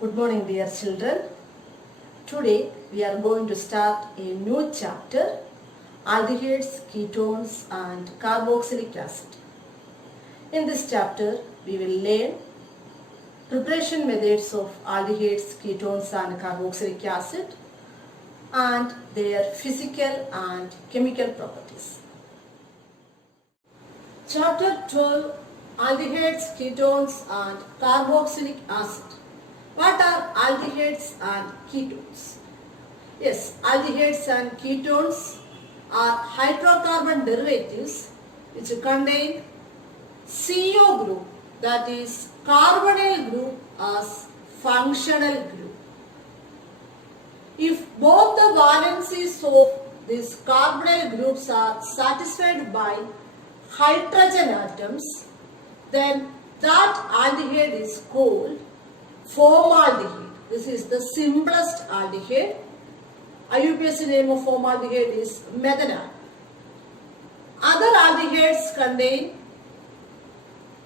Good morning, dear children. Today we are going to start a new chapter, aldehydes, ketones and carboxylic acid. In this chapter we will learn preparation methods of aldehydes, ketones and carboxylic acid and their physical and chemical properties. Chapter 12, aldehydes, ketones and carboxylic acid. What are aldehydes and ketones? Yes, aldehydes and ketones are hydrocarbon derivatives which contain CO group, that is carbonyl group, as functional group. If both the valencies of these carbonyl groups are satisfied by hydrogen atoms, then that aldehyde is called formaldehyde. This is the simplest aldehyde. IUPAC name of formaldehyde is methanol. Other aldehydes contain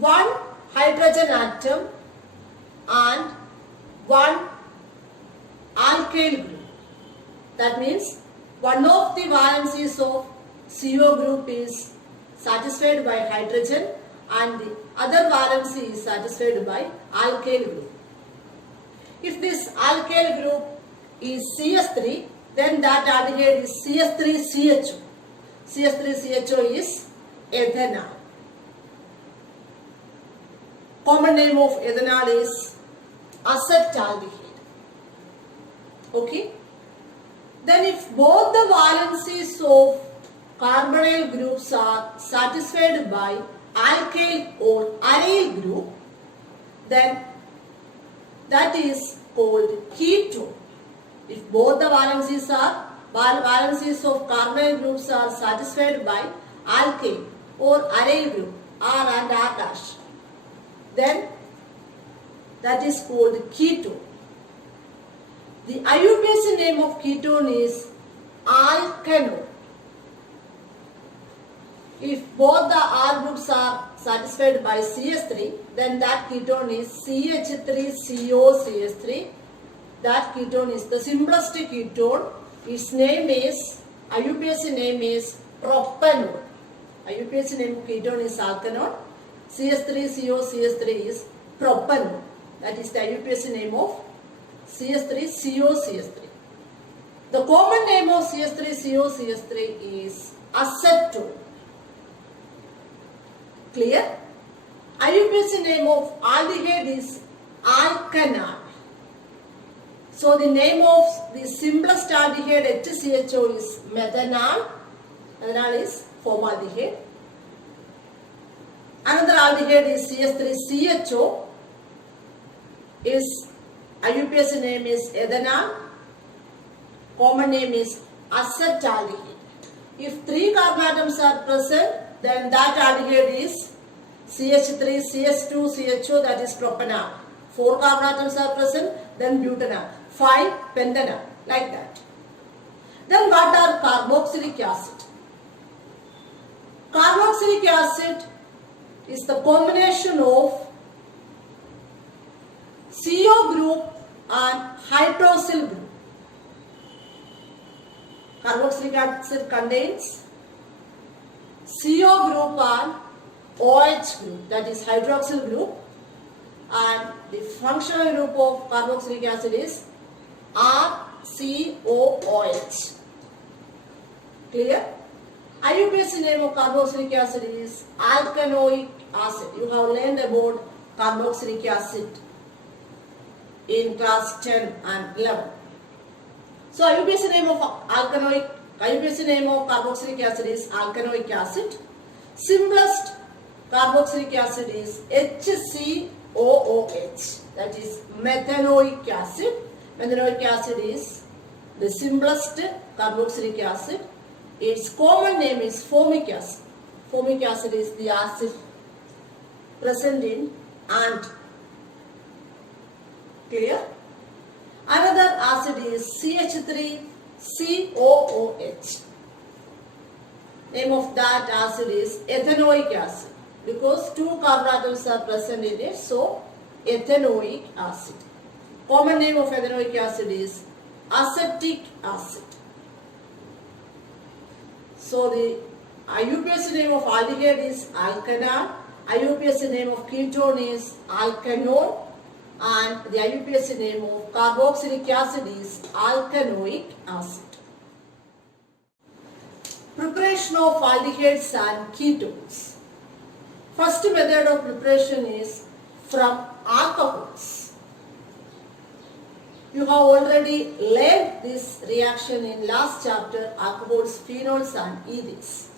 one hydrogen atom and one alkyl group. That means one of the valencies of CO group is satisfied by hydrogen and the other valency is satisfied by alkyl group. If this alkyl group is CS3, then that aldehyde is CS3CHO. CS3CHO is ethanol. Common name of ethanol is acetaldehyde. Okay. Then if both the valencies of carbonyl groups are satisfied by alkyl or aryl group, then that is called ketone. If both the valencies of carbonyl groups are satisfied by alkyl or aryl group, R and R dash, then that is called ketone. The IUPAC name of ketone is alkanol. If both the R groups are satisfied by CS3, then that ketone is CH3COCH3. That ketone is the simplest ketone. Its name is, IUPAC name is propanol. IUPAC name of ketone is alkanol. CH3COCH3 is propanol. That is the IUPAC name of CH3COCH3. The common name of CH3COCH3 is acetone. Clear? IUPAC name of aldehyde is alkanol. So the name of the simplest aldehyde HCHO is methanol. Methanol is formaldehyde. Another aldehyde is CH3CHO. Is IUPAC name is ethanol. Common name is acetaldehyde. If three carbon atoms are present, then that aldehyde is CH3, CH2, CHO, that is propanol. 4 carbon atoms are present, then butanol. 5 pentanol, like that. Then what are carboxylic acid? Carboxylic acid is the combination of CO group and hydroxyl group. Carboxylic acid contains CO group and OH group, that is hydroxyl group, and the functional group of carboxylic acid is RCOOH. Clear? IUPAC name of carboxylic acid is alkanoic acid. You have learned about carboxylic acid in class 10 and 11. So IUPAC name of carboxylic acid is alkanoic acid. Simplest carboxylic acid is HCOOH, that is methanoic acid. Methanoic acid is the simplest carboxylic acid. Its common name is formic acid. Formic acid is the acid present in ant. Clear? Another acid is CH3COOH. Name of that acid is ethanoic acid because 2 carbon atoms are present in it, so ethanoic acid. Common name of ethanoic acid is acetic acid. So the IUPAC name of aldehyde is alkanal, IUPAC name of ketone is alkanol, and the IUPAC name of carboxylic acid is alkanoic acid. Preparation of aldehydes and ketones. First method of preparation is from alcohols. You have already learned this reaction in last chapter, alcohols, phenols and ethers.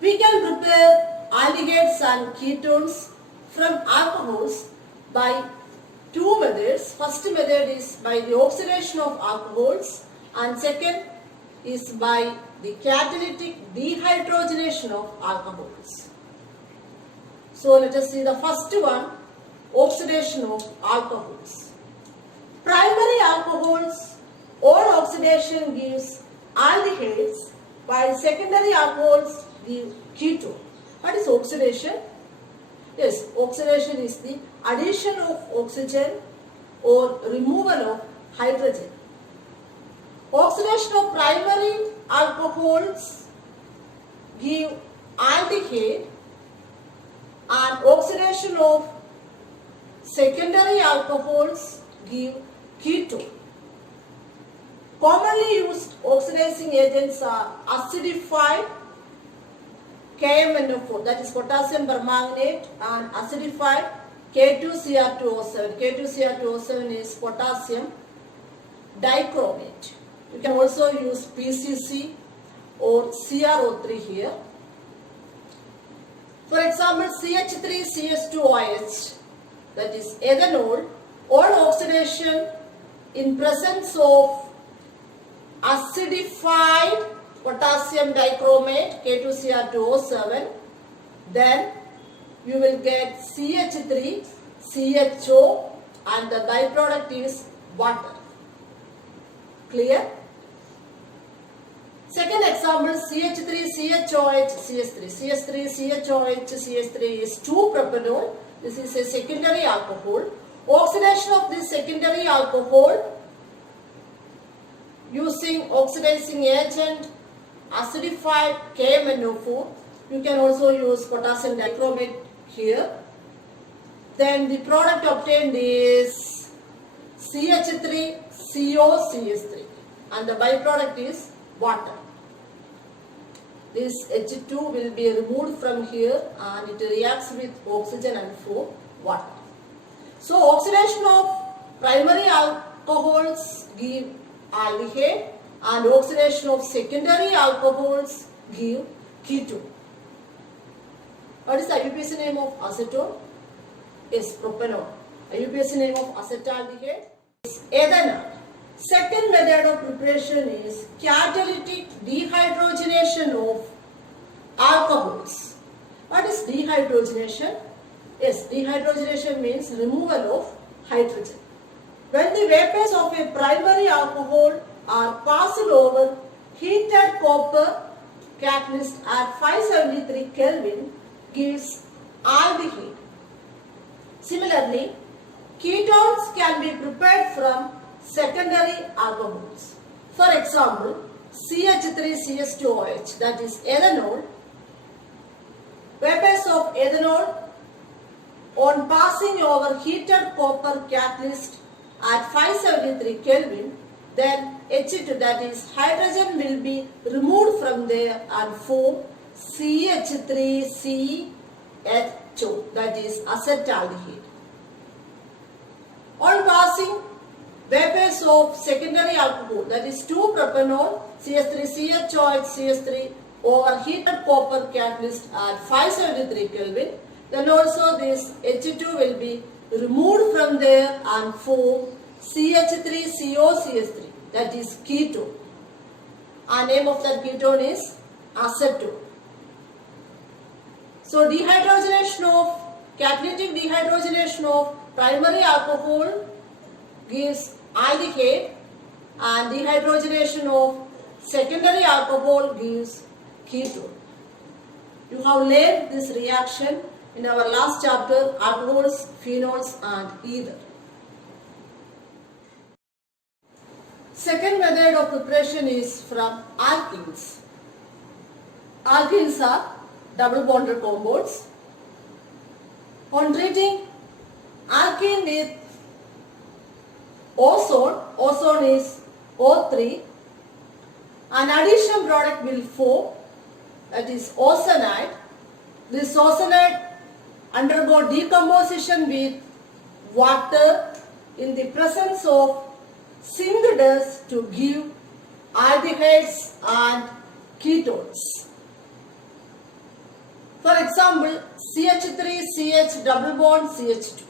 We can prepare aldehydes and ketones from alcohols by two methods. First method is by the oxidation of alcohols, and second is by the catalytic dehydrogenation of alcohols. So let us see the first one, oxidation of alcohols. Primary alcohols, all oxidation gives aldehydes, while secondary alcohols give ketone. What is oxidation? Yes, oxidation is the addition of oxygen or removal of hydrogen. Oxidation of primary alcohols give aldehyde, and oxidation of secondary alcohols give ketone. Commonly used oxidizing agents are acidified KMNO4, that is potassium permanganate, and acidified K2Cr2O7. K2Cr2O7 is potassium dichromate. You can also use PCC or CrO3 here. For example, CH3CH2OH, that is ethanol, all oxidation in presence of acidified potassium dichromate K2Cr2O7, then you will get CH3CHO and the byproduct is water. Clear? Second example, CH3CHOH CH3. CH3CHOH CH3 is 2-propanol. This is a secondary alcohol. Oxidation of this secondary alcohol using oxidizing agent acidified KMNO4. You can also use potassium dichromate here. Then the product obtained is CH3COCH3 and the byproduct is water. This H2 will be removed from here and it reacts with oxygen and form water. So oxidation of primary alcohols give aldehyde and oxidation of secondary alcohols give ketone. What is the IUPAC name of acetone? Is propanol. IUPAC name of acetaldehyde is ethanol. Second method of preparation is catalytic dehydrogenation of alcohols. What is dehydrogenation? Yes, dehydrogenation means removal of hydrogen. When the vapors of a primary alcohol are passed over heated copper catalyst at 573 Kelvin gives aldehyde. Similarly, ketones can be prepared from secondary alcohols. For example, CH3CH2OH, that is ethanol. Vapors of ethanol on passing over heated copper catalyst at 573 Kelvin, then H2, that is hydrogen, will be removed from there and form CH3CHO, that is acetaldehyde. On passing vapors of secondary alcohol, that is 2-propanol, CH3CHOH CH3 over heated copper catalyst at 573 Kelvin, then also this H2 will be removed from there and form CH3COCH3, that is ketone. Our name of that ketone is acetone. So dehydrogenation of, catalytic dehydrogenation of primary alcohol gives aldehyde and dehydrogenation of secondary alcohol gives ketone. You have learned this reaction in our last chapter, alcohols, phenols and ether. Second method of preparation is from alkenes. Alkenes are double bonded compounds. On treating alkene with ozone is O3, an addition product will form, that is ozonide. This ozonide undergo decomposition with water in the presence of zinc dust to give aldehydes and ketones. For example, CH3CH double bond CH2.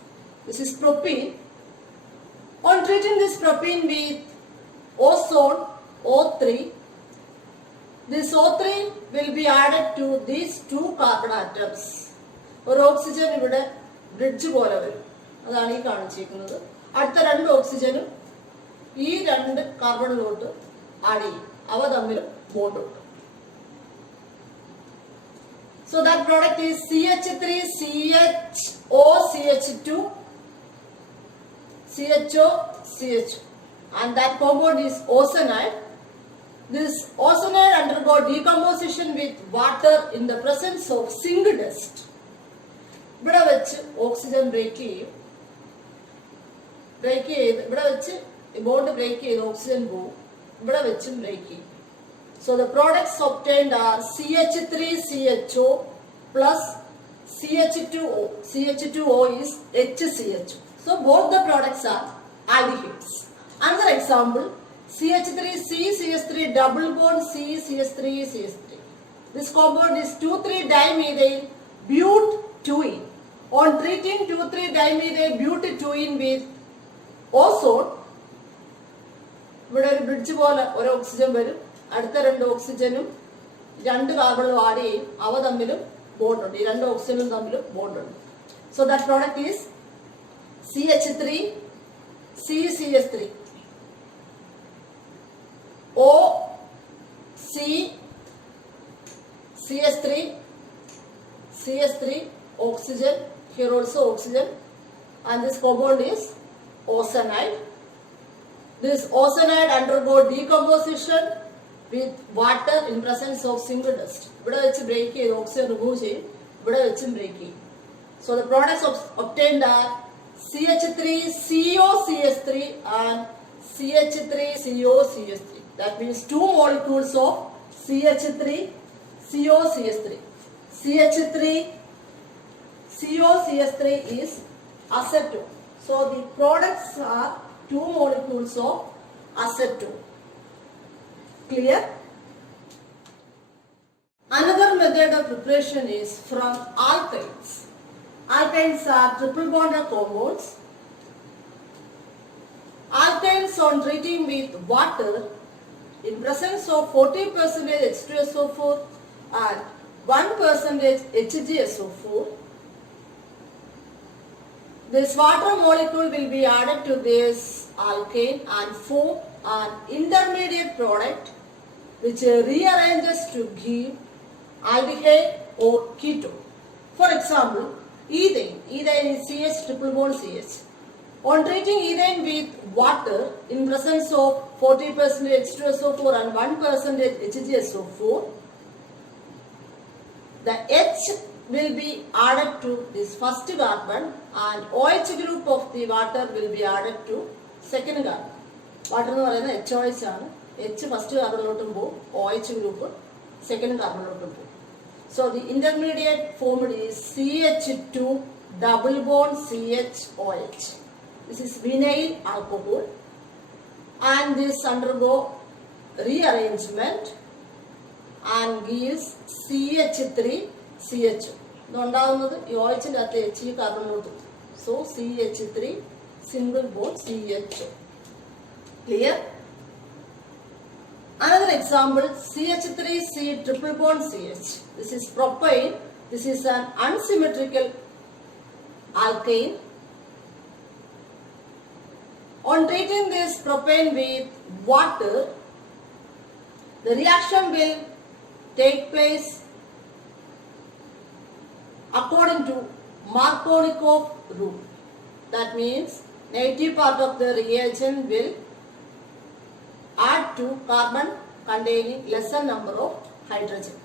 This is propene. On treating this propene with ozone O3, this O3 will be added to these two carbon atoms. ഒരു oxygen ഇവിടെ bridge പോലെ വരും. അതാണ് ഈ കാണിച്ചിരിക്കുന്നത്. അടുത്ത രണ്ട് ഓക്സിജനും ഈ രണ്ട് കാർബണിലോട്ട് ആഡ് ചെയ്യും. അവ തമ്മിൽ ബോണ്ട് ഉണ്ട്. So that product is CH3CHOCH2 CHO and that compound is ozonide. This ozonide undergo decomposition with water in the presence of zinc dust. ഇവിടെ വെച്ച് ഓക്സിജൻ ബ്രേക്ക് ചെയ്യും. ഇവിടെ വെച്ച് ബോണ്ട് ബ്രേക്ക് ചെയ്ത് ഓക്സിജൻ പോവും. ഇവിടെ വെച്ചും ബ്രേക്ക് ചെയ്യും. So the products obtained are CH3CHO plus CH2O. CH2O is HCHO. So both the products are aldehydes. Another example, CH3C CH3 double bond C CH3 CH3. This compound is 2,3-dimethyl butene. On treating 2,3-dimethyl butene with ozone, ഇവിടെ ഒരു bridge പോലെ ഒരു oxygen വരും. അടുത്ത രണ്ട് ഓക്സിജനും രണ്ട് കാർബണും add ചെയ്യും. അവ തമ്മിലും ബോണ്ടുണ്ട്. ഈ രണ്ട് ഓക്സിജനും തമ്മിലും ബോണ്ടുണ്ട്. So that product is CH3 CCH3 O C CH3 CH3 oxygen. Here also oxygen, and this compound is ozonide. This ozonide undergo decomposition with water in presence of zinc dust. ഇവിടെ വെച്ച് ബ്രേക്ക് ചെയ്ത് oxygen remove ചെയ്യും. ഇവിടെ വെച്ചും break ചെയ്യും. So the products obtained are CH3COCH3 and CH3COCH3. That means two molecules of CH3COCH3. CH3COCH3 is acetone. So the products are two molecules of acetone. Clear? Another method of preparation is from alkynes. Alkynes are triple bonded compounds. Alkynes on treating with water in presence of 40% H2SO4 and 1% HgSO4. This water molecule will be added to this alkane and form an intermediate product which rearranges to give aldehyde or ketone. For example, ethane. Ethane is CH triple bond CH. On treating ethane with water in presence of 40% H2SO4 and 1% HgSO4, the H will be added to this first carbon and OH group of the water will be added to second carbon. Water എന്ന് പറയുന്നത് HOH ആണ്. H first കാർബണിലോട്ടും പോകും. OH group second കാർബണിലോട്ടും പോകും. So the intermediate formed is CH2 double bond CHOH. This is vinyl alcohol and this undergo rearrangement and gives CH3CHO. ഇതുണ്ടാകുന്നത് ഈ OHന്റെ അകത്ത് H കാർബണിലോട്ട്. So CH3 single bond CHO. Clear? Another example, CH3C triple bond CH. This is propane. This is an unsymmetrical alkane. On treating this propane with water, the reaction will take place according to Markovnikov rule. That means negative part of the reagent will add to carbon containing lesser number of hydrogen.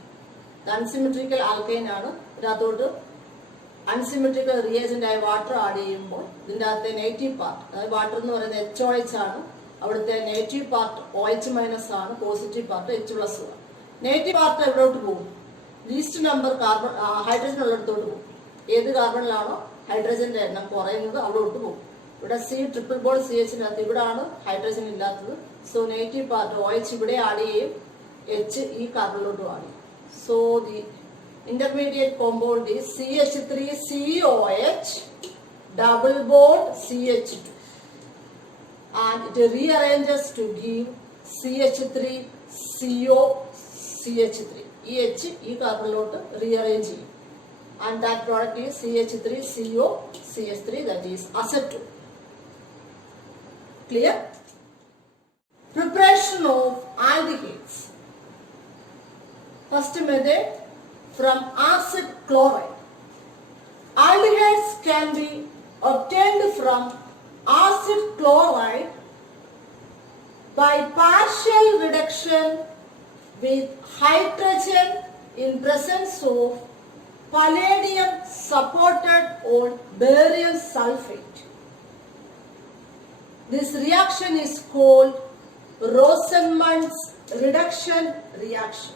The unsymmetrical alkane ആണ് ഇതിനകത്തോട്ട് unsymmetrical reagent ആയ water add ചെയ്യുമ്പോൾ ഇതിൻ്റെ അകത്തെ negative part, അതായത് water എന്ന് പറയുന്നത് HOH ആണ്, അവിടുത്തെ നെഗറ്റീവ് പാർട്ട് OH മൈനസ് ആണ്, positive part H+. Negative part എവിടോട്ട് പോകും? ലീസ്റ്റ് നമ്പർ കാർബൺ ഹൈഡ്രജൻ ഉള്ളിടത്തോട്ട് പോകും. ഏത് കാർബണിലാണോ ഹൈഡ്രജന്റെ എണ്ണം കുറയുന്നത് അവിടോട്ട് പോകും. ഇവിടെ ട്രിപ്പിൾ ബോണ്ട് CHനകത്ത് ഇവിടാണ് ഹൈഡ്രജൻ ഇല്ലാത്തത്. സോ നെഗറ്റീവ് പാർട്ട് OH ഇവിടെ ആഡ് ചെയ്യും, H ഈ കാർബണിലോട്ടും ആഡ് ചെയ്യും. So the intermediate compound is CH3COH double bond CH2 and it rearranges to give CH3COCH3. ഈ H ഈ കാർബണിലോട്ട് rearrange ചെയ്യും and that product is CH3COCH3, that is acetone. Clear? Preparation of aldehydes. First method, from acid chloride. Aldehydes can be obtained from acid chloride by partial reduction with hydrogen in presence of palladium supported on barium sulfate. This reaction is called Rosenmund's reduction reaction.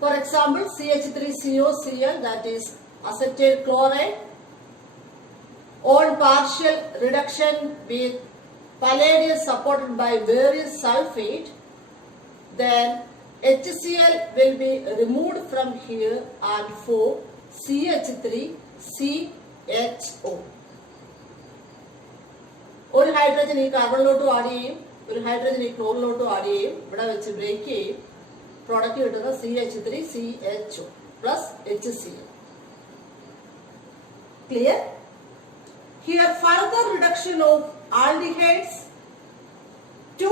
For example, CH3COCl, that is acetyl chloride, on partial reduction with palladium supported by barium sulfate, then HCl will be removed from here and form CH3CHO. ഒരു hydrogen ഈ കാർബണിലോട്ടും add ചെയ്യും, ഒരു hydrogen ഈ ക്ലോറിലോട്ടും add ചെയ്യും, ഇവിടെ വെച്ച് break ചെയ്യും, product കിട്ടുന്നത് CH3CHO plus HCl. Clear? Here further reduction of aldehydes to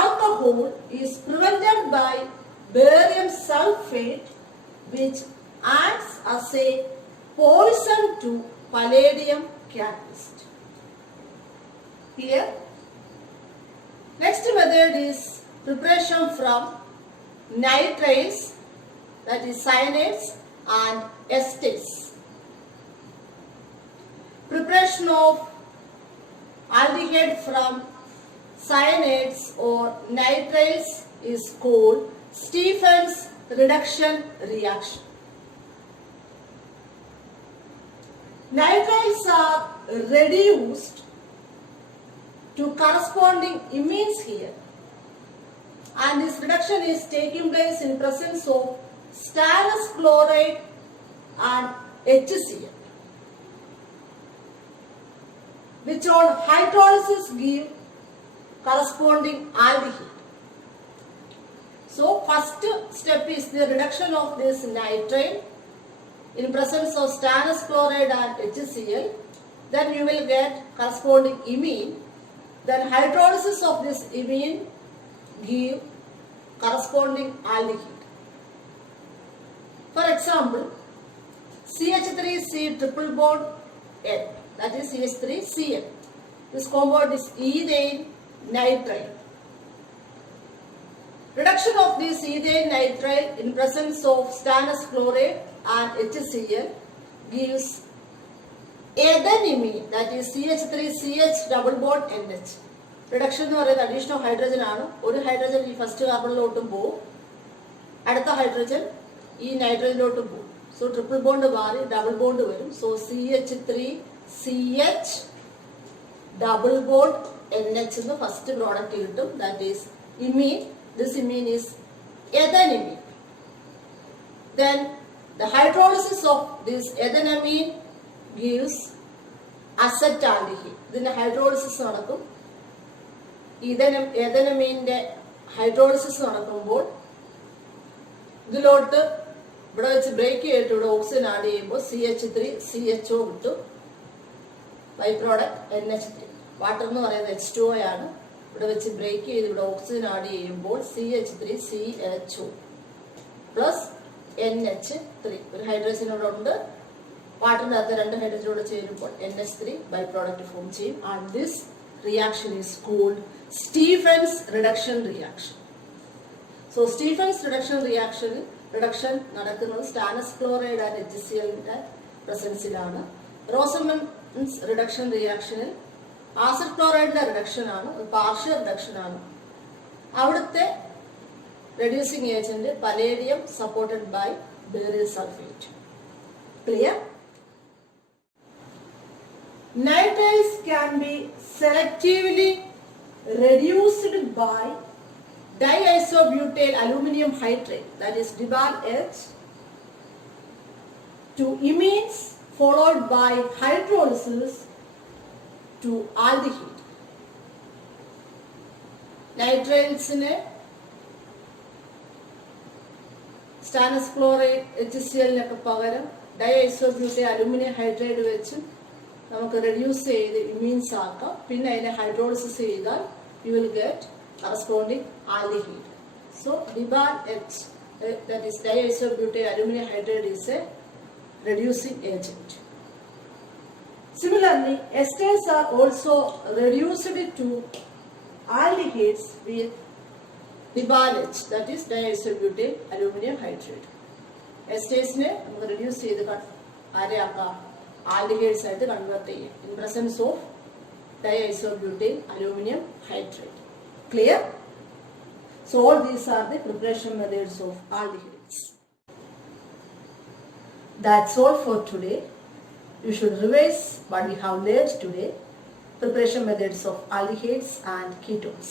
alcohol is prevented by barium sulfate, which acts as a poison to palladium catalyst. Clear? Next method is preparation from nitrates, that is cyanates and estates. Preparation of aldehyde from cyanates or nitrates is called Stephen's reduction reaction. Nitrates are reduced to corresponding imines here, and this reduction is taking place in presence of stannous chloride and HCl, which on hydrolysis give corresponding aldehyde. So first step is the reduction of this nitrate in presence of stannous chloride and HCl. Then you will get corresponding imine. Then hydrolysis of this imine give corresponding aldehyde. For example, CH3C triple bond N, that is CH3Cl. This compound is ethane nitride. Reduction of this ethane nitride in presence of stannous chloride and HCl gives ethanimine, that is CH3CH double bond NH. Reduction എന്ന് പറയുന്നത് addition of hydrogen ആണ്. ഒരു hydrogen ഈ first കാർബണിലോട്ടും പോകും, അടുത്ത hydrogen ഈ നൈട്രജനിലോട്ടും പോകും. So triple bond മാറി ഡബിൾ ബോണ്ട് വരും. So CH3CH double bond NH എന്ന് ഫസ്റ്റ് പ്രോഡക്റ്റ് കിട്ടും. That is imine. This imine is ethanimine. Then the hydrolysis of this ethanamine gives acetaldehyde. ഇതിന്റെ ഹൈഡ്രോളിസിസ് നടക്കും. എഥനമീന്റെ ഹൈഡ്രോളിസിസ് നടക്കുമ്പോൾ ഇതിലോട്ട് ഇവിടെ വെച്ച് ബ്രേക്ക് ചെയ്തിട്ട് ഇവിടെ ഓക്സിജൻ ആഡ് ചെയ്യുമ്പോൾ CH3CHO കിട്ടും. By product NH3. വാട്ടർ എന്ന് പറയുന്നത് H2O ആണ്. ഇവിടെ വെച്ച് ബ്രേക്ക് ചെയ്ത് ഇവിടെ ഓക്സിജൻ ആഡ് ചെയ്യുമ്പോൾ CH3CHO പ്ലസ് NH3. ഒരു ഹൈഡ്രജൻ ഇവിടെ ഉണ്ട്, വാട്ടറിന്റെ അകത്ത് രണ്ട് ഹൈഡ്രജനോട് ചേരുമ്പോൾ NH3 ബൈ പ്രോഡക്റ്റ് ഫോം ചെയ്യും. And this reaction is called Stephens reduction reaction. So Stephens reduction നടക്കുന്നത് സ്റ്റാനസ് ക്ലോറൈഡ് ആൻഡ് HCl-ന്റെ പ്രസൻസിലാണ്. റോസമ്മൻസ് റിഡക്ഷൻ റിയാക്ഷനിൽ ആസിഡ് ക്ലോറൈഡിന്റെ റിഡക്ഷൻ ആണ്, പാർഷ്യൽ റിഡക്ഷൻ ആണ്. അവിടുത്തെ reducing agent palladium supported by barium sulphate. Clear? Nitriles can be selectively reduced by diisobutyl aluminum hydrate, that is DiBAL-H, to imines followed by hydrolysis to aldehyde. Nitrilesine stannous chloride HCl-നൊക്കെ പകരം diisobutyl aluminium hydride വെച്ച് നമുക്ക് reduce ചെയ്ത് ഇമീൻസ് ആക്കാം. പിന്നെ അതിനെ hydrolysis ചെയ്താൽ you will get corresponding aldehyde. So DiBAL-H, that is diisobutyl aluminum hydride, is a reducing agent. Similarly, esters are also reduced to aldehydes with DiBAL-H, that is diisobutyl aluminum hydride. എസ്റ്റേഴ്സിനെ നമുക്ക് reduce ചെയ്ത് ആരെയാക്കാം? Aldehydes ആയിട്ട് convert ചെയ്യും in presence of diisobutyl aluminum hydride. Clear? So all these are the preparation methods of aldehydes. That's all for today. You should revise what we have learned today. Preparation methods of aldehydes and ketones,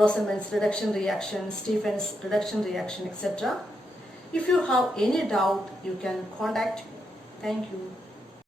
Rosenmann's reduction reaction, Stephens reduction reaction, etc. If you have any doubt, you can contact me. Thank you.